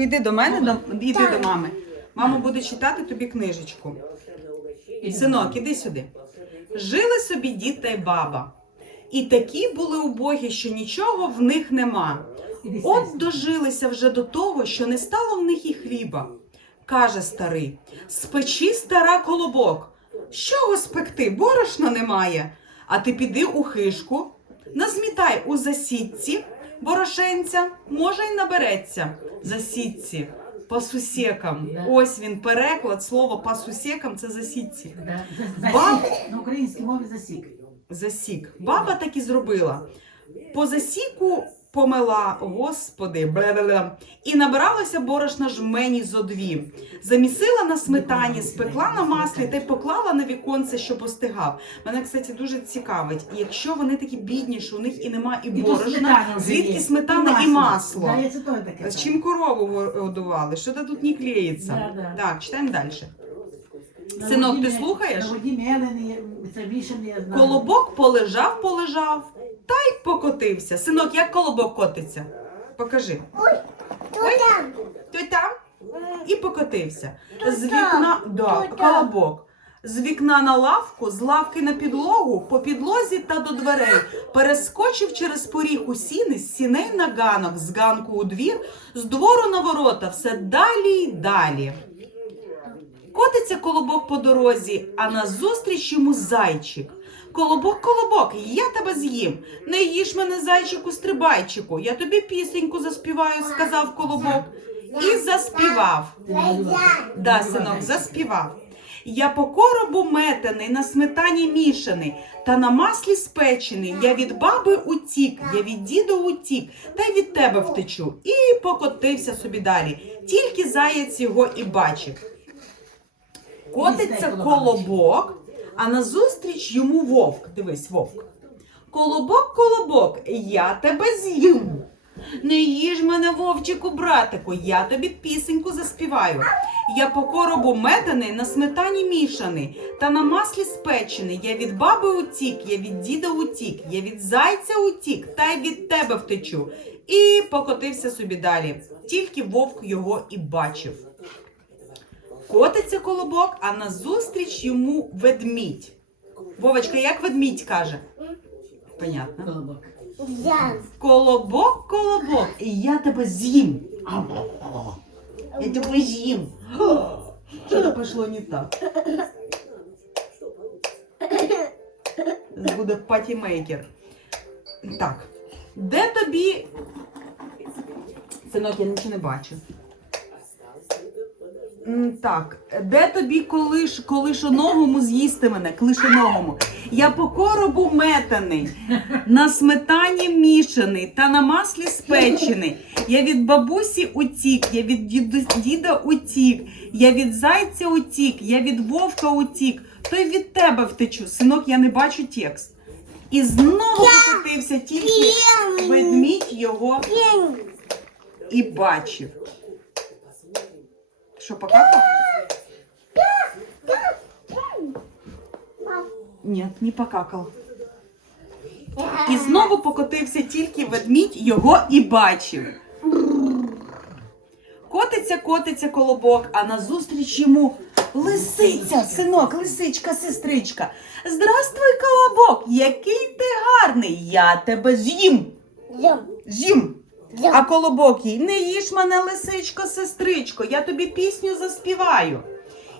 Сонечко, йди до мене, до, йди до мами. Мама буде читати тобі книжечку. Синок, іди сюди. Жили собі дід та й баба. І такі були убогі, що нічого в них нема. От дожилися вже до того, що не стало в них і хліба. Каже старий: спечи стара колобок. З чого спекти? Борошна немає. А ти піди у хишку, назмітай у засідці борошенця, може й набереться. Засідці. По сусекам. Ось він переклад слово по сусекам це засідці. Баб- На українській мові засік. Засік. Баба так і зробила. По засіку помила, господи, бля-бля-бля, і набиралося борошна жмені зо дві. Замісила на сметані, спекла на маслі та й поклала на віконце, щоб остигав. Мене, кстати, дуже цікавить, якщо вони такі бідні, що у них і нема і борошна, звідки сметана і масло? З чим корову годували? Що то тут не клеїться? Так, читаємо далі. Синок, ти слухаєш? Колобок полежав, полежав, та й покотився. Синок, як колобок котиться? Покажи. Ой, Той там? І покотився. З вікна, да, колобок. З вікна на лавку, з лавки на підлогу, по підлозі та до дверей. Перескочив через поріг у сіни, з сіней на ганок, з ганку у двір, з двору на ворота, все далі й далі. Котиться колобок по дорозі, а назустріч йому зайчик. Колобок, колобок, я тебе з'їм. Не їж мене, зайчику, стрибайчику. Я тобі пісеньку заспіваю, сказав колобок. І заспівав. Да, синок, заспівав. Я по коробу метаний, на сметані мішаний, та на маслі спечений. Я від баби утік, я від діда утік, та й від тебе втечу. І покотився собі далі. Тільки заєць його і бачив. Котиться колобок, а назустріч йому вовк. Дивись, вовк. Колобок, колобок, я тебе з'їм. Не їж мене, вовчику, братику, я тобі пісеньку заспіваю. Я по коробу метаний, на сметані мішаний, та на маслі спечений. Я від баби утік, я від діда утік, я від зайця утік, та й від тебе втечу. І покотився собі далі. Тільки вовк його і бачив. Котиться колобок, а назустріч йому ведмідь. Вовочка, як ведмідь каже? Понятно. Колобок. Колобок, колобок, і я тебе з'їм. Я тебе з'їм. Що пішло не так? Буде патімейкер. Так. Де тобі. Синок, я нічого не бачу. Так, де тобі колиш, колишоногому з'їсти мене, клишоногому? Я по коробу метаний, на сметані мішаний та на маслі спечений. Я від бабусі утік, я від діда утік, я від зайця утік, я від вовка утік, то й від тебе втечу. Синок, я не бачу текст. І знову покотився тільки ведмідь його і бачив. Що, покакав? Ні, не покакав. І знову покотився тільки ведмідь, його і бачив. Котиться, котиться колобок, а назустріч йому лисиця, синок, лисичка, сестричка. Здравствуй, колобок, який ти гарний, я тебе з'їм. З'їм. А колобок їй, не їж мене, лисичко, сестричко, я тобі пісню заспіваю.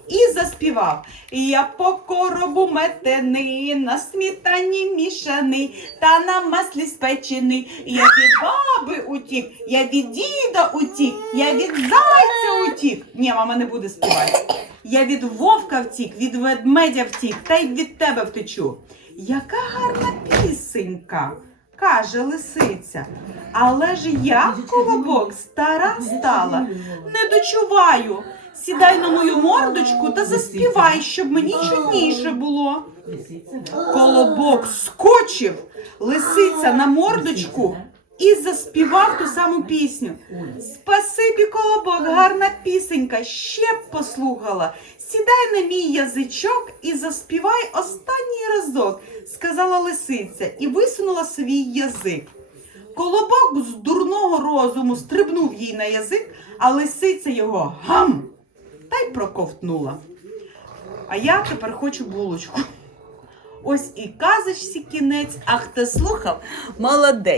І заспівав. Я по коробу метений, на сметані мішаний, та на маслі спечений. Я від баби утік, я від діда утік, я від зайця утік. Ні, мама не буде співати. Я від вовка втік, від ведмедя втік, та й від тебе втечу. Яка гарна пісенька, каже лисиця. Але ж я, колобок, стара стала, не дочуваю. Сідай на мою мордочку та заспівай, щоб мені чудніше було. Колобок скочив, лисиця на мордочку і заспівав ту саму пісню. Спасибі, колобок, гарна пісенька, ще б послухала. Сідай на мій язичок і заспівай останній разок, сказала лисиця і висунула свій язик. Колобок з дурного розуму стрибнув їй на язик, а лисиця його гам та й проковтнула. А я тепер хочу булочку. Ось і казочці кінець, а хто слухав, молодець.